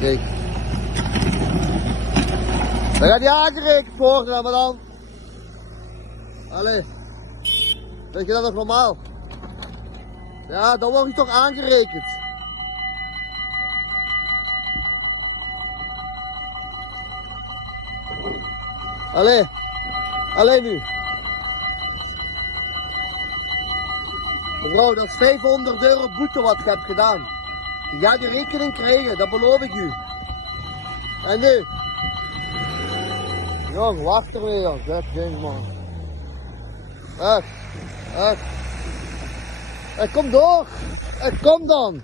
Kijk. Dan gaat hij aangerekend worden, maar dan... Allee. Vind je dat nog normaal? Ja, dan word je toch aangerekend. Allee. Allee nu. Mevrouw, dat is 500 euro boete wat je hebt gedaan. Je gaat je rekening krijgen, dat beloof ik u. En nu? Jong, wacht er weer, jong. Dat ding, man. Echt. Echt. Kom door. Kom dan.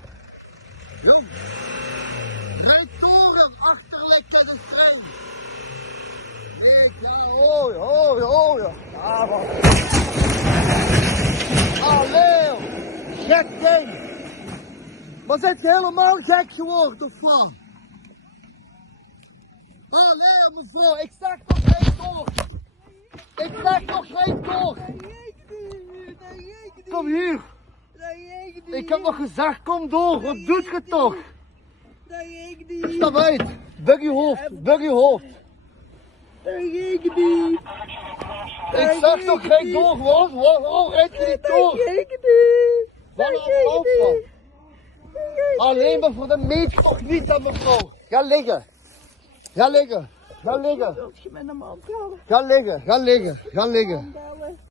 Jong. Rijd door, achterlijk dat is trein. Nee, ja, ja, man. Allee, gek ding. Maar zit je helemaal gek geworden of wat? Allee, mevrouw, ik zeg toch rijd door. Ik zeg toch rijd door. Kom hier. Ik heb nog gezegd, kom door. Wat doet je toch? Stap uit. Bug je hoofd. Bug je hoofd. Ik zeg toch, rijd door. Waarom rijd je niet door? Waarom? Alleen maar voor de meet toch niet aan mevrouw. Ga liggen. Ga liggen. Ga liggen. Ga liggen. Ga liggen. Ga liggen.